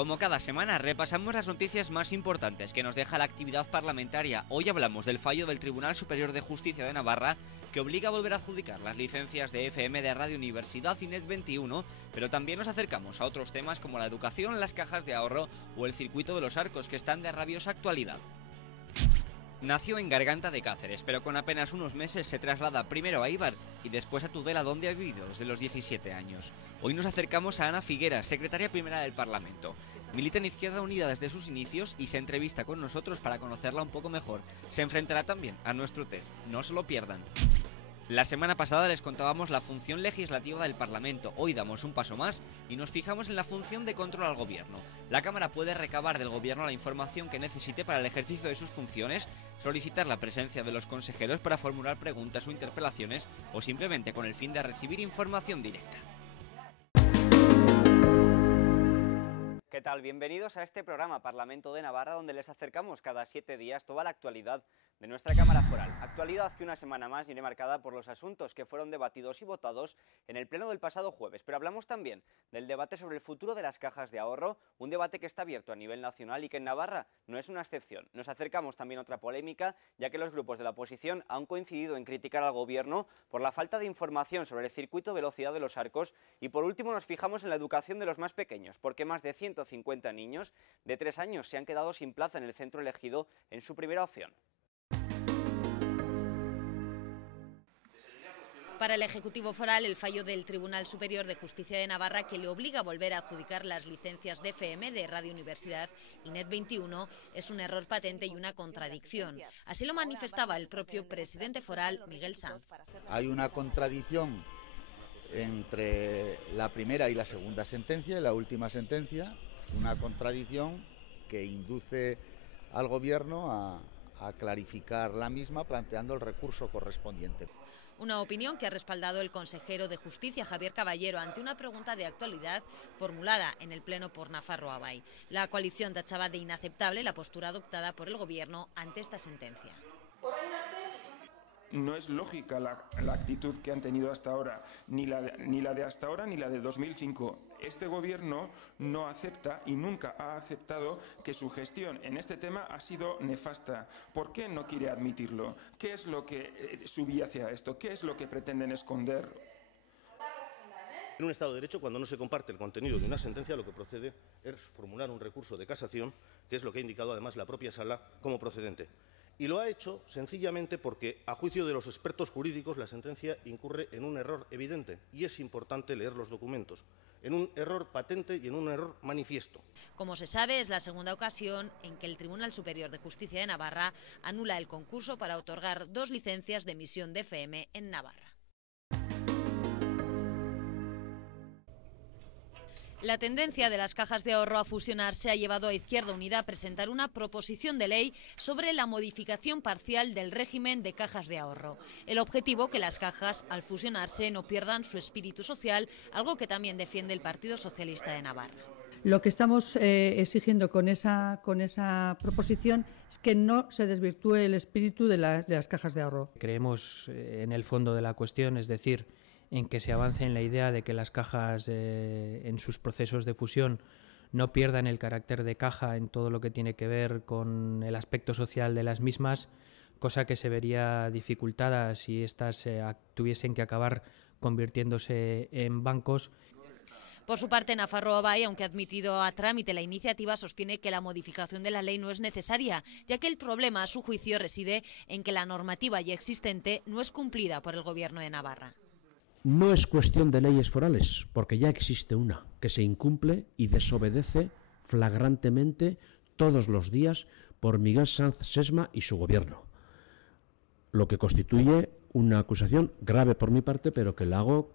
Como cada semana, repasamos las noticias más importantes que nos deja la actividad parlamentaria. Hoy hablamos del fallo del Tribunal Superior de Justicia de Navarra, que obliga a volver a adjudicar las licencias de FM de Radio Universidad y Net 21, pero también nos acercamos a otros temas como la educación, las cajas de ahorro o el circuito de los arcos, que están de rabiosa actualidad. Nació en Garganta de Cáceres, pero con apenas unos meses se traslada primero a Eibar y después a Tudela, donde ha vivido desde los 17 años. Hoy nos acercamos a Ana Figueras, secretaria primera del Parlamento. Milita en Izquierda Unida desde sus inicios y se entrevista con nosotros para conocerla un poco mejor. Se enfrentará también a nuestro test, no se lo pierdan. La semana pasada les contábamos la función legislativa del Parlamento. Hoy damos un paso más y nos fijamos en la función de control al Gobierno. La Cámara puede recabar del Gobierno la información que necesite para el ejercicio de sus funciones, solicitar la presencia de los consejeros para formular preguntas o interpelaciones o simplemente con el fin de recibir información directa. ¿Qué tal? Bienvenidos a este programa Parlamento de Navarra, donde les acercamos cada 7 días toda la actualidad de nuestra Cámara Foral. Actualidad que una semana más viene marcada por los asuntos que fueron debatidos y votados en el pleno del pasado jueves. Pero hablamos también del debate sobre el futuro de las cajas de ahorro, un debate que está abierto a nivel nacional y que en Navarra no es una excepción. Nos acercamos también a otra polémica, ya que los grupos de la oposición han coincidido en criticar al Gobierno por la falta de información sobre el circuito velocidad de los arcos, y por último nos fijamos en la educación de los más pequeños, porque más de 150 niños de 3 años se han quedado sin plaza en el centro elegido en su primera opción. Para el Ejecutivo Foral, el fallo del Tribunal Superior de Justicia de Navarra, que le obliga a volver a adjudicar las licencias de FM de Radio Universidad y Net 21, es un error patente y una contradicción. Así lo manifestaba el propio presidente foral, Miguel Sanz. Hay una contradicción entre la primera y la segunda sentencia, y la última sentencia, una contradicción que induce al Gobierno a clarificar la misma, planteando el recurso correspondiente. Una opinión que ha respaldado el consejero de Justicia, Javier Caballero, ante una pregunta de actualidad formulada en el Pleno por Nafarroa Bai. La coalición tachaba de inaceptable la postura adoptada por el Gobierno ante esta sentencia. No es lógica la actitud que han tenido hasta ahora, ni la de hasta ahora ni la de 2005. Este Gobierno no acepta y nunca ha aceptado que su gestión en este tema ha sido nefasta. ¿Por qué no quiere admitirlo? ¿Qué es lo que subyace a esto? ¿Qué es lo que pretenden esconder? En un Estado de Derecho, cuando no se comparte el contenido de una sentencia, lo que procede es formular un recurso de casación, que es lo que ha indicado además la propia Sala como procedente. Y lo ha hecho sencillamente porque, a juicio de los expertos jurídicos, la sentencia incurre en un error evidente, y es importante leer los documentos, en un error patente y en un error manifiesto. Como se sabe, es la segunda ocasión en que el Tribunal Superior de Justicia de Navarra anula el concurso para otorgar 2 licencias de emisión de FM en Navarra. La tendencia de las cajas de ahorro a fusionarse ha llevado a Izquierda Unida a presentar una proposición de ley sobre la modificación parcial del régimen de cajas de ahorro. El objetivo, que las cajas, al fusionarse, no pierdan su espíritu social, algo que también defiende el Partido Socialista de Navarra. Lo que estamos exigiendo con esa proposición es que no se desvirtúe el espíritu de las cajas de ahorro. Creemos en el fondo de la cuestión, es decir, en que se avance en la idea de que las cajas en sus procesos de fusión no pierdan el carácter de caja en todo lo que tiene que ver con el aspecto social de las mismas, cosa que se vería dificultada si éstas tuviesen que acabar convirtiéndose en bancos. Por su parte, Nafarroa Bai, aunque ha admitido a trámite la iniciativa, sostiene que la modificación de la ley no es necesaria, ya que el problema, a su juicio, reside en que la normativa ya existente no es cumplida por el Gobierno de Navarra. No es cuestión de leyes forales, porque ya existe una que se incumple y desobedece flagrantemente todos los días por Miguel Sanz Sesma y su Gobierno, lo que constituye una acusación grave por mi parte, pero que la hago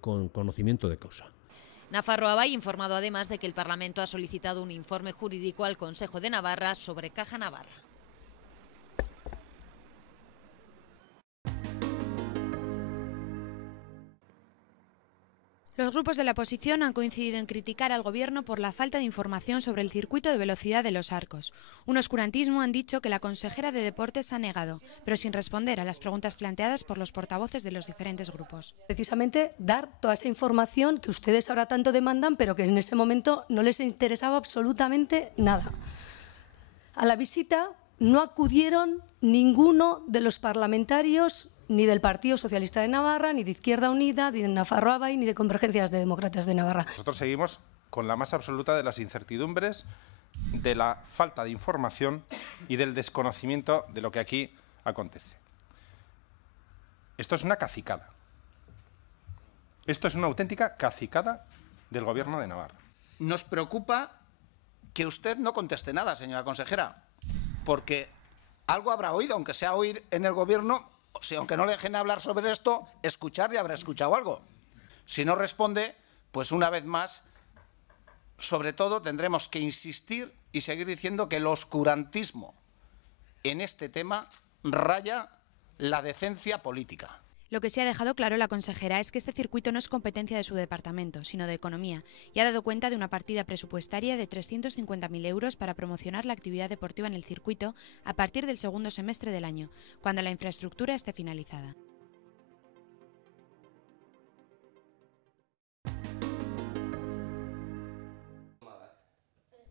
con conocimiento de causa. Nafarroa Bai ha informado además de que el Parlamento ha solicitado un informe jurídico al Consejo de Navarra sobre Caja Navarra. Los grupos de la oposición han coincidido en criticar al Gobierno por la falta de información sobre el circuito de velocidad de Los Arcos. Un oscurantismo han dicho que la consejera de Deportes ha negado, pero sin responder a las preguntas planteadas por los portavoces de los diferentes grupos. Precisamente dar toda esa información que ustedes ahora tanto demandan, pero que en ese momento no les interesaba absolutamente nada. A la visita no acudieron ninguno de los parlamentarios ni del Partido Socialista de Navarra, ni de Izquierda Unida, ni de Nafarroa Bai, ni de Convergencias de Demócratas de Navarra. Nosotros seguimos con la más absoluta de las incertidumbres, de la falta de información y del desconocimiento de lo que aquí acontece. Esto es una cacicada. Esto es una auténtica cacicada del Gobierno de Navarra. Nos preocupa que usted no conteste nada, señora consejera, porque algo habrá oído, aunque sea oír en el Gobierno. O sea, aunque no le dejen hablar sobre esto, escuchar y habrá escuchado algo. Si no responde, pues una vez más, sobre todo tendremos que insistir y seguir diciendo que el oscurantismo en este tema raya la decencia política. Lo que sí ha dejado claro la consejera es que este circuito no es competencia de su departamento, sino de Economía, y ha dado cuenta de una partida presupuestaria de 350.000 euros para promocionar la actividad deportiva en el circuito a partir del segundo semestre del año, cuando la infraestructura esté finalizada.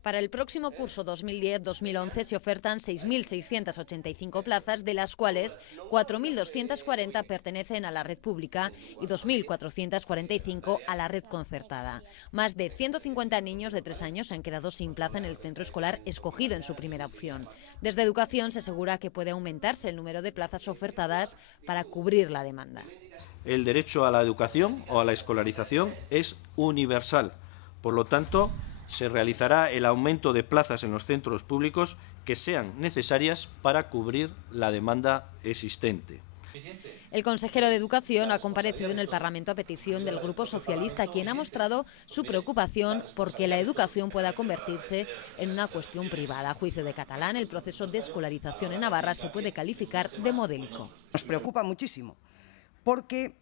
Para el próximo curso 2010-2011 se ofertan 6.685 plazas, de las cuales 4.240 pertenecen a la red pública y 2.445 a la red concertada. Más de 150 niños de 3 años se han quedado sin plaza en el centro escolar escogido en su primera opción. Desde Educación se asegura que puede aumentarse el número de plazas ofertadas para cubrir la demanda. El derecho a la educación o a la escolarización es universal. Por lo tanto, se realizará el aumento de plazas en los centros públicos que sean necesarias para cubrir la demanda existente. El consejero de Educación ha comparecido en el Parlamento a petición del Grupo Socialista, quien ha mostrado su preocupación por que la educación pueda convertirse en una cuestión privada. A juicio de Catalán, el proceso de escolarización en Navarra se puede calificar de modélico. Nos preocupa muchísimo porque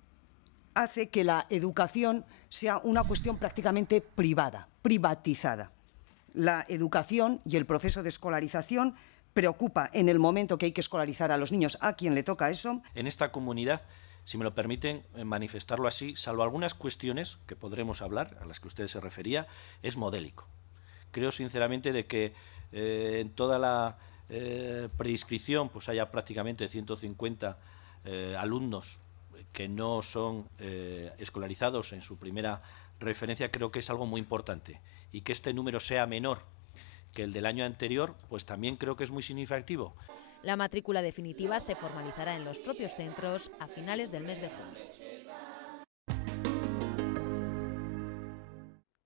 hace que la educación sea una cuestión prácticamente privada, privatizada. La educación y el proceso de escolarización preocupa en el momento que hay que escolarizar a los niños, a quien le toca eso. En esta comunidad, si me lo permiten manifestarlo así, salvo algunas cuestiones que podremos hablar, a las que usted se refería, es modélico. Creo sinceramente de que en toda la preinscripción pues haya prácticamente 150 alumnos que no son escolarizados en su primera referencia. Creo que es algo muy importante, y que este número sea menor que el del año anterior, pues también creo que es muy significativo. La matrícula definitiva se formalizará en los propios centros a finales del mes de junio.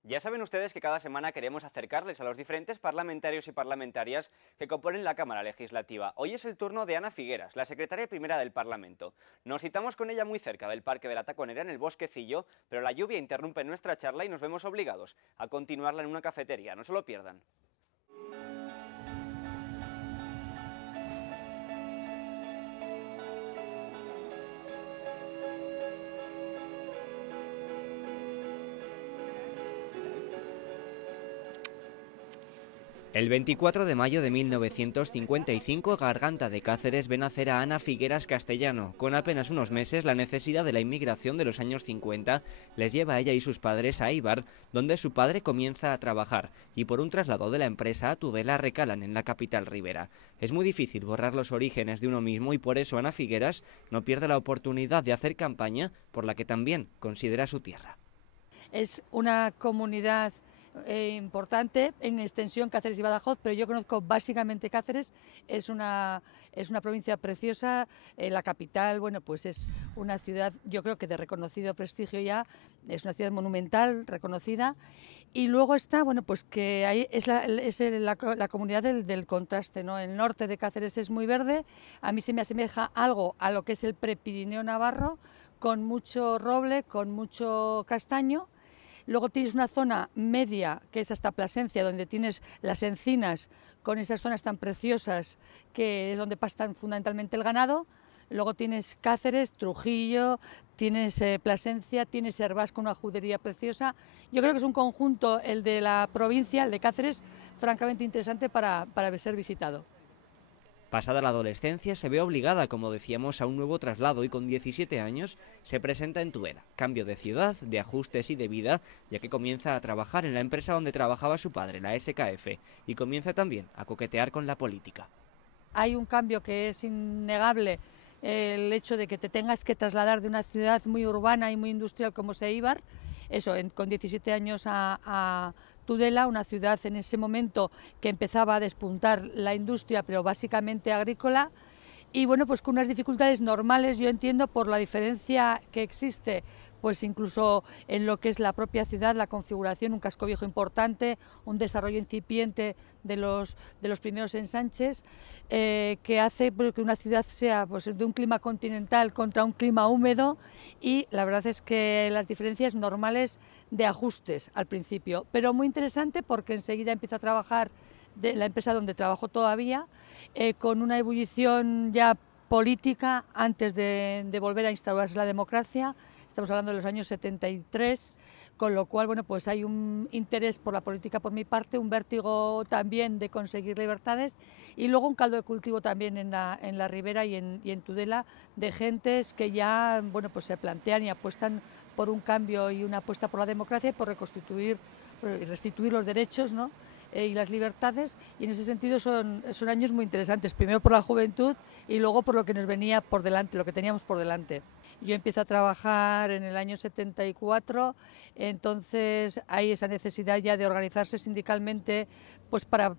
Ya saben ustedes que cada semana queremos acercarles a los diferentes parlamentarios y parlamentarias que componen la Cámara Legislativa. Hoy es el turno de Ana Figueras, la secretaria primera del Parlamento. Nos citamos con ella muy cerca del Parque de la Taconera, en el Bosquecillo, pero la lluvia interrumpe nuestra charla y nos vemos obligados a continuarla en una cafetería. No se lo pierdan. El 24 de mayo de 1955, Garganta de Cáceres ve nacer a Ana Figueras Castellano. Con apenas unos meses, la necesidad de la inmigración de los años 50 les lleva a ella y sus padres a Eibar, donde su padre comienza a trabajar, y por un traslado de la empresa a Tudela recalan en la capital ribera. Es muy difícil borrar los orígenes de uno mismo, y por eso Ana Figueras no pierde la oportunidad de hacer campaña por la que también considera su tierra. Es una comunidad importante en extensión, Cáceres y Badajoz, pero yo conozco básicamente Cáceres. Es una provincia preciosa. La capital, bueno, pues es una ciudad, yo creo que de reconocido prestigio ya, es una ciudad monumental, reconocida. Y luego está, bueno, pues que ahí es la comunidad del contraste, ¿no? El norte de Cáceres es muy verde, a mí se me asemeja algo a lo que es el Prepirineo navarro, con mucho roble, con mucho castaño. Luego tienes una zona media, que es hasta Plasencia, donde tienes las encinas, con esas zonas tan preciosas, que es donde pastan fundamentalmente el ganado. luego tienes Cáceres, Trujillo, tienes Plasencia, tienes Hervás con una judería preciosa. Yo creo que es un conjunto, el de la provincia, el de Cáceres, francamente interesante para ser visitado. Pasada la adolescencia se ve obligada, como decíamos, a un nuevo traslado y con 17 años se presenta en Tudela. Cambio de ciudad, de ajustes y de vida, ya que comienza a trabajar en la empresa donde trabajaba su padre, la SKF, y comienza también a coquetear con la política. Hay un cambio que es innegable, el hecho de que te tengas que trasladar de una ciudad muy urbana y muy industrial como es Éibar, con 17 años a Tudela, una ciudad en ese momento que empezaba a despuntar la industria, pero básicamente agrícola, y bueno, pues con unas dificultades normales, yo entiendo, por la diferencia que existe, pues incluso en lo que es la propia ciudad, la configuración, un casco viejo importante, un desarrollo incipiente de los primeros ensanches, que hace que una ciudad sea pues, de un clima continental contra un clima húmedo, y la verdad es que las diferencias normales de ajustes al principio, pero muy interesante porque enseguida empiezo a trabajar de la empresa donde trabajo todavía, con una ebullición ya política antes de volver a instaurarse la democracia. Estamos hablando de los años 73, con lo cual, bueno, pues hay un interés por la política por mi parte, un vértigo también de conseguir libertades, y luego un caldo de cultivo también en la Ribera y en Tudela, de gentes que ya, bueno, pues se plantean y apuestan por un cambio y una apuesta por la democracia y por reconstituir y restituir los derechos, ¿no? Y las libertades, y en ese sentido son años muy interesantes, primero por la juventud y luego por lo que nos venía por delante, lo que teníamos por delante. Yo empiezo a trabajar en el año 74, entonces hay esa necesidad ya de organizarse sindicalmente, pues para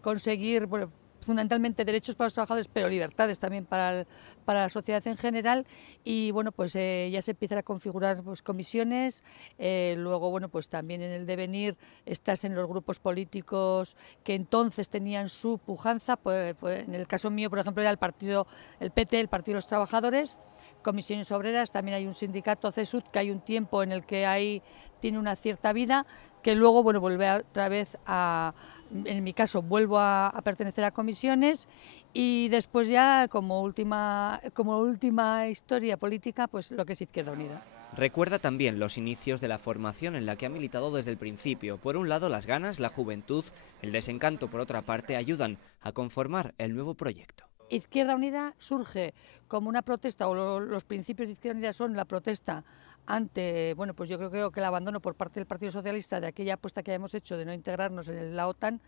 conseguir, bueno, fundamentalmente derechos para los trabajadores, pero libertades también para la sociedad en general, y bueno, pues ya se empiezan a configurar pues, comisiones, luego bueno, pues también en el devenir estás en los grupos políticos que entonces tenían su pujanza, pues en el caso mío, por ejemplo, era el PT, el Partido de los Trabajadores, comisiones obreras, también hay un sindicato, CESUD, que hay un tiempo en el que tiene una cierta vida, que luego bueno, vuelve otra vez en mi caso vuelvo a pertenecer a comisiones, y después ya como última historia política, pues lo que es Izquierda Unida. Recuerda también los inicios de la formación en la que ha militado desde el principio. Por un lado, las ganas, la juventud, el desencanto por otra parte, ayudan a conformar el nuevo proyecto. Izquierda Unida surge como una protesta, o los principios de Izquierda Unida son la protesta ante, bueno, pues yo creo que el abandono por parte del Partido Socialista de aquella apuesta que habíamos hecho de no integrarnos en la OTAN.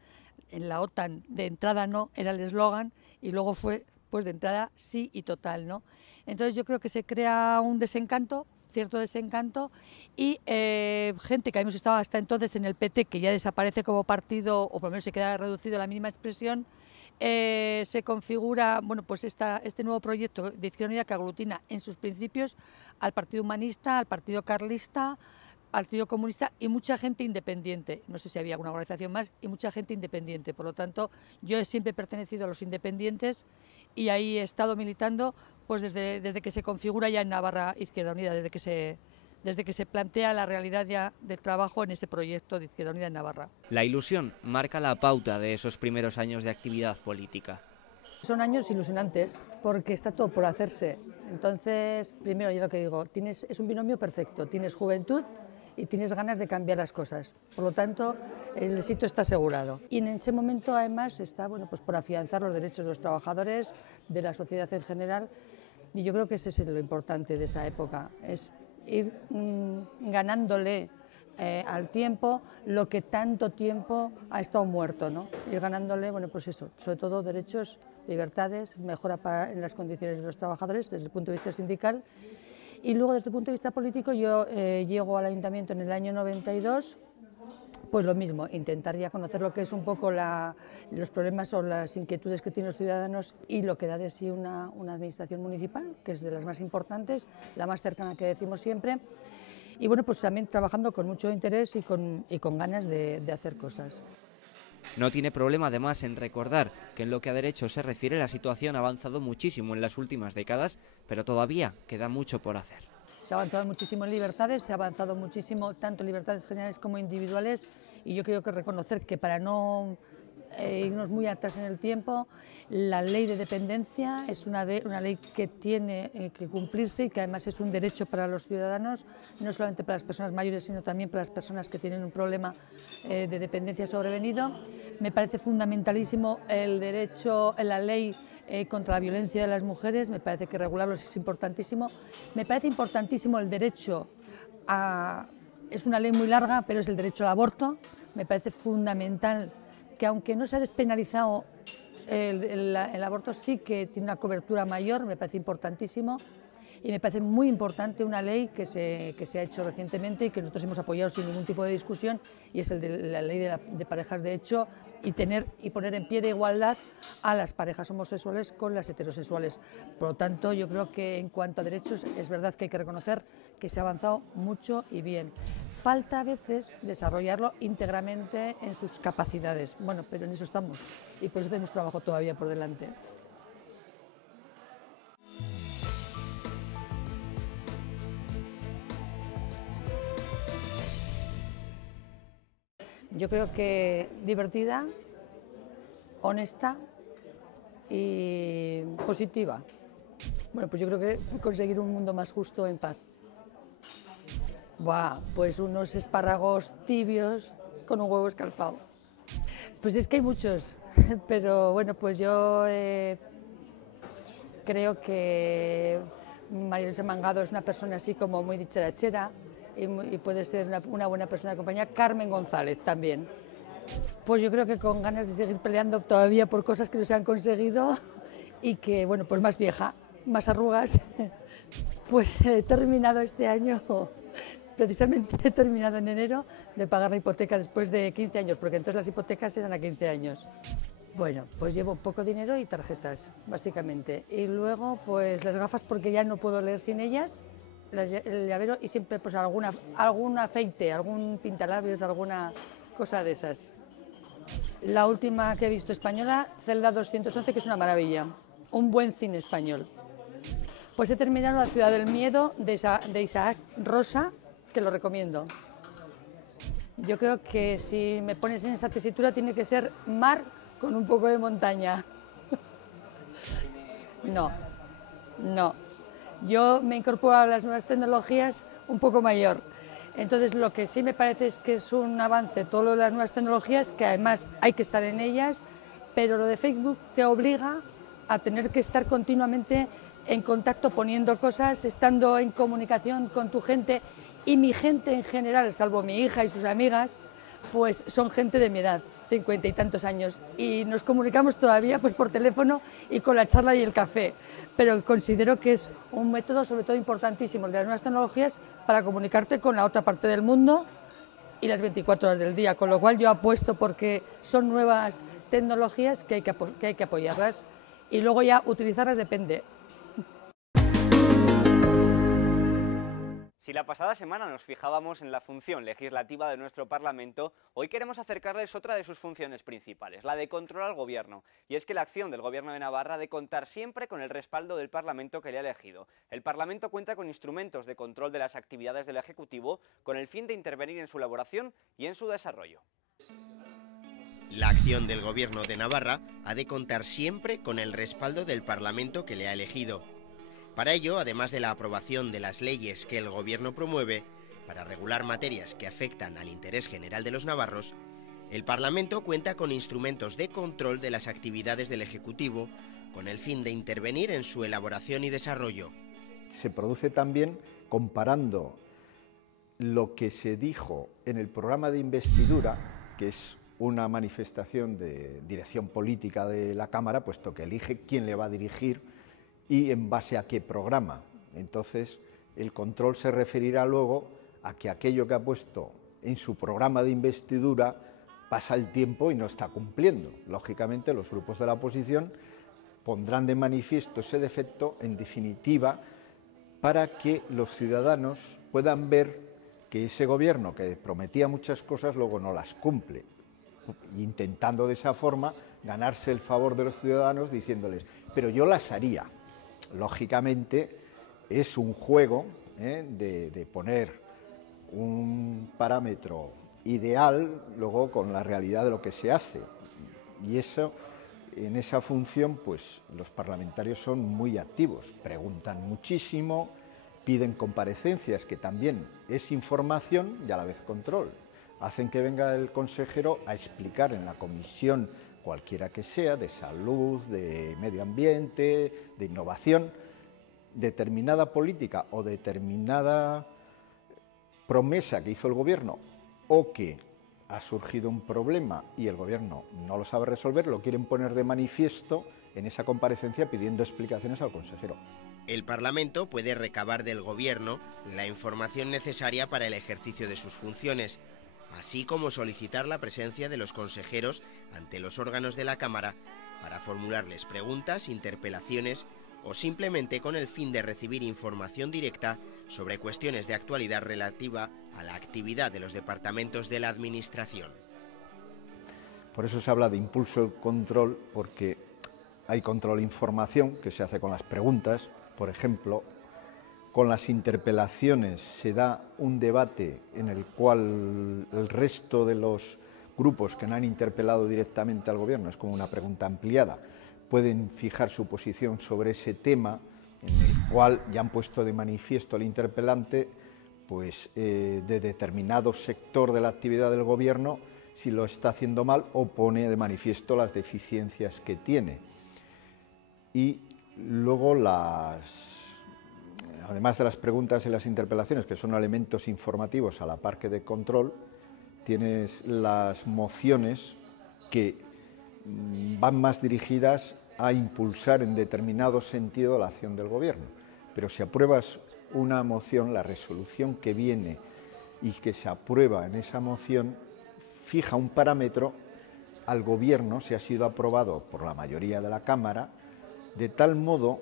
En la OTAN de entrada no, era el eslogan, y luego fue pues de entrada sí y total, ¿no? Entonces yo creo que se crea un desencanto, cierto desencanto, y gente que habíamos estado hasta entonces en el PT, que ya desaparece como partido, o por lo menos se queda reducido a la mínima expresión, se configura bueno, pues este nuevo proyecto de Izquierda Unida que aglutina en sus principios al Partido Humanista, al Partido Carlista, al Partido Comunista y mucha gente independiente. No sé si había alguna organización más, y mucha gente independiente. Por lo tanto, yo he siempre pertenecido a los independientes y ahí he estado militando pues desde que se configura ya en Navarra Izquierda Unida, desde que se plantea la realidad ya del trabajo en ese proyecto de Izquierda Unida en Navarra. La ilusión marca la pauta de esos primeros años de actividad política. Son años ilusionantes porque está todo por hacerse. Entonces, primero, yo lo que digo, es un binomio perfecto, tienes juventud y tienes ganas de cambiar las cosas. Por lo tanto, el éxito está asegurado. Y en ese momento, además, está bueno, pues por afianzar los derechos de los trabajadores, de la sociedad en general, y yo creo que ese es lo importante de esa época, es ir ganándole al tiempo lo que tanto tiempo ha estado muerto, ¿no? Ir ganándole, bueno, pues eso, sobre todo derechos, libertades, mejora en las condiciones de los trabajadores desde el punto de vista sindical. Y luego desde el punto de vista político yo llego al ayuntamiento en el año 92, pues lo mismo, intentar ya conocer lo que es un poco los problemas o las inquietudes que tienen los ciudadanos y lo que da de sí una administración municipal, que es de las más importantes, la más cercana que decimos siempre. Y bueno, pues también trabajando con mucho interés y con ganas de hacer cosas. No tiene problema además en recordar que en lo que a derechos se refiere la situación ha avanzado muchísimo en las últimas décadas, pero todavía queda mucho por hacer. Se ha avanzado muchísimo en libertades, se ha avanzado muchísimo tanto en libertades generales como individuales, y yo creo que reconocer que para no irnos muy atrás en el tiempo. La ley de dependencia es una ley que tiene que cumplirse y que además es un derecho para los ciudadanos, no solamente para las personas mayores, sino también para las personas que tienen un problema de dependencia sobrevenido. Me parece fundamentalísimo el derecho, la ley contra la violencia de las mujeres, me parece que regularlo es importantísimo. Me parece importantísimo el derecho a... Es una ley muy larga, pero es el derecho al aborto. Me parece fundamental que, aunque no se ha despenalizado el aborto, sí que tiene una cobertura mayor, me parece importantísimo. Y me parece muy importante una ley que se ha hecho recientemente y que nosotros hemos apoyado sin ningún tipo de discusión, y es la ley de parejas de hecho, y poner en pie de igualdad a las parejas homosexuales con las heterosexuales. Por lo tanto, yo creo que en cuanto a derechos es verdad que hay que reconocer que se ha avanzado mucho y bien. Falta a veces desarrollarlo íntegramente en sus capacidades. Bueno, pero en eso estamos y por eso tenemos trabajo todavía por delante. Yo creo que divertida, honesta y positiva. Bueno, pues yo creo que conseguir un mundo más justo en paz. Buah, pues unos espárragos tibios con un huevo escalfado. Pues es que hay muchos, pero bueno, pues yo creo que María Luisa Mangado es una persona así como muy dicharachera, y puede ser una buena persona de compañía. Carmen González también. Pues yo creo que con ganas de seguir peleando todavía por cosas que no se han conseguido y que, bueno, pues más vieja, más arrugas. Pues he terminado este año, precisamente he terminado en enero de pagar la hipoteca después de 15 años, porque entonces las hipotecas eran a 15 años. Bueno, pues llevo poco dinero y tarjetas, básicamente. Y luego, pues las gafas, porque ya no puedo leer sin ellas. El llavero y siempre pues algún aceite, algún pintalabios, alguna cosa de esas. La última que he visto española, Celda 211, que es una maravilla, un buen cine español. Pues he terminado La ciudad del miedo de Isaac Rosa, que lo recomiendo. Yo creo que si me pones en esa tesitura tiene que ser mar con un poco de montaña. No. Yo me incorporo a las nuevas tecnologías un poco mayor. Entonces, lo que sí me parece es que es un avance todo lo de las nuevas tecnologías, que además hay que estar en ellas, pero lo de Facebook te obliga a tener que estar continuamente en contacto, poniendo cosas, estando en comunicación con tu gente, y mi gente en general, salvo mi hija y sus amigas, pues son gente de mi edad, 50 y tantos años, y nos comunicamos todavía pues por teléfono y con la charla y el café, pero considero que es un método sobre todo importantísimo el de las nuevas tecnologías para comunicarte con la otra parte del mundo y las 24 horas del día, con lo cual yo apuesto porque son nuevas tecnologías que hay que apoyarlas, y luego ya utilizarlas depende. Si la pasada semana nos fijábamos en la función legislativa de nuestro Parlamento, hoy queremos acercarles otra de sus funciones principales, la de controlar al Gobierno. Y es que la acción del Gobierno de Navarra ha de contar siempre con el respaldo del Parlamento que le ha elegido. El Parlamento cuenta con instrumentos de control de las actividades del Ejecutivo con el fin de intervenir en su elaboración y en su desarrollo. La acción del Gobierno de Navarra ha de contar siempre con el respaldo del Parlamento que le ha elegido. Para ello, además de la aprobación de las leyes que el Gobierno promueve para regular materias que afectan al interés general de los navarros, el Parlamento cuenta con instrumentos de control de las actividades del Ejecutivo con el fin de intervenir en su elaboración y desarrollo. Se produce también comparando lo que se dijo en el programa de investidura, que es una manifestación de dirección política de la Cámara, puesto que elige quién le va a dirigir y en base a qué programa. Entonces, el control se referirá luego a que aquello que ha puesto en su programa de investidura pasa el tiempo y no está cumpliendo. Lógicamente, los grupos de la oposición pondrán de manifiesto ese defecto, en definitiva, para que los ciudadanos puedan ver que ese gobierno que prometía muchas cosas luego no las cumple, intentando de esa forma ganarse el favor de los ciudadanos diciéndoles, pero yo las haría. Lógicamente es un juego de poner un parámetro ideal luego con la realidad de lo que se hace. Y eso, en esa función, pues los parlamentarios son muy activos, preguntan muchísimo, piden comparecencias, que también es información y a la vez control. Hacen que venga el consejero a explicar en la comisión, cualquiera que sea, de salud, de medio ambiente, de innovación, determinada política o determinada promesa que hizo el gobierno, o que ha surgido un problema y el gobierno no lo sabe resolver, lo quieren poner de manifiesto en esa comparecencia pidiendo explicaciones al consejero. El Parlamento puede recabar del Gobierno la información necesaria para el ejercicio de sus funciones, así como solicitar la presencia de los consejeros ante los órganos de la Cámara para formularles preguntas, interpelaciones o simplemente con el fin de recibir información directa sobre cuestiones de actualidad relativa a la actividad de los departamentos de la Administración. Por eso se habla de impulso del control, porque hay control de información que se hace con las preguntas, por ejemplo. Con las interpelaciones se da un debate en el cual el resto de los grupos que no han interpelado directamente al Gobierno, es como una pregunta ampliada, pueden fijar su posición sobre ese tema, en el cual ya han puesto de manifiesto al interpelante pues, de determinado sector de la actividad del Gobierno, si lo está haciendo mal o pone de manifiesto las deficiencias que tiene. Y luego además de las preguntas y las interpelaciones, que son elementos informativos a la par que de control, tienes las mociones que van más dirigidas a impulsar en determinado sentido la acción del Gobierno. Pero si apruebas una moción, la resolución que viene y que se aprueba en esa moción fija un parámetro al Gobierno, si ha sido aprobado por la mayoría de la Cámara, de tal modo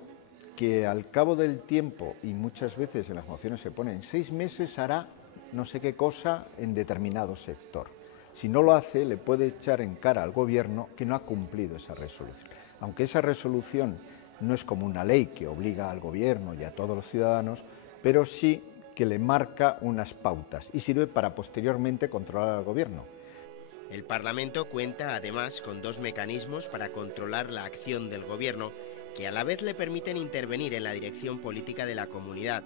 que al cabo del tiempo, y muchas veces en las mociones se pone en 6 meses, hará no sé qué cosa en determinado sector. Si no lo hace, le puede echar en cara al Gobierno que no ha cumplido esa resolución. Aunque esa resolución no es como una ley que obliga al Gobierno y a todos los ciudadanos, pero sí que le marca unas pautas y sirve para posteriormente controlar al Gobierno. El Parlamento cuenta además con 2 mecanismos para controlar la acción del Gobierno, que a la vez le permiten intervenir en la dirección política de la comunidad,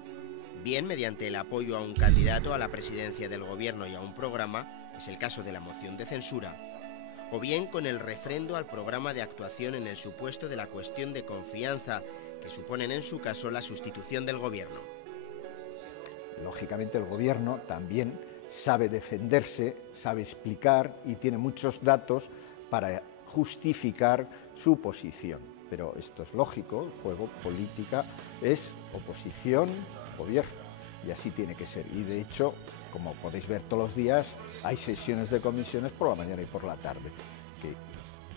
bien mediante el apoyo a un candidato a la presidencia del Gobierno y a un programa, es el caso de la moción de censura, o bien con el refrendo al programa de actuación en el supuesto de la cuestión de confianza, que suponen en su caso la sustitución del Gobierno. Lógicamente el Gobierno también sabe defenderse, sabe explicar y tiene muchos datos para justificar su posición. Pero esto es lógico, el juego política es oposición, gobierno, y así tiene que ser. Y de hecho, como podéis ver todos los días, hay sesiones de comisiones por la mañana y por la tarde, que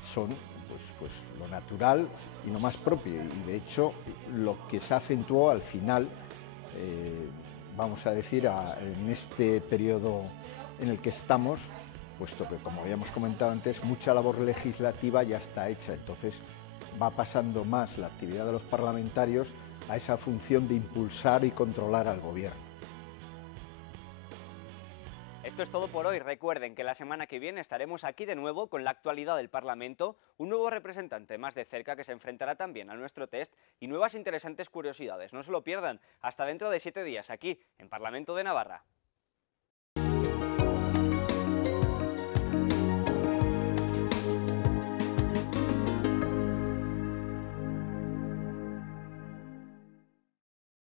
son pues lo natural y lo más propio. Y de hecho, lo que se acentuó al final, vamos a decir, en este periodo en el que estamos, puesto que, como habíamos comentado antes, mucha labor legislativa ya está hecha. Entonces, va pasando más la actividad de los parlamentarios a esa función de impulsar y controlar al Gobierno. Esto es todo por hoy. Recuerden que la semana que viene estaremos aquí de nuevo con la actualidad del Parlamento, un nuevo representante más de cerca que se enfrentará también a nuestro test y nuevas interesantes curiosidades. No se lo pierdan. Hasta dentro de 7 días aquí en Parlamento de Navarra.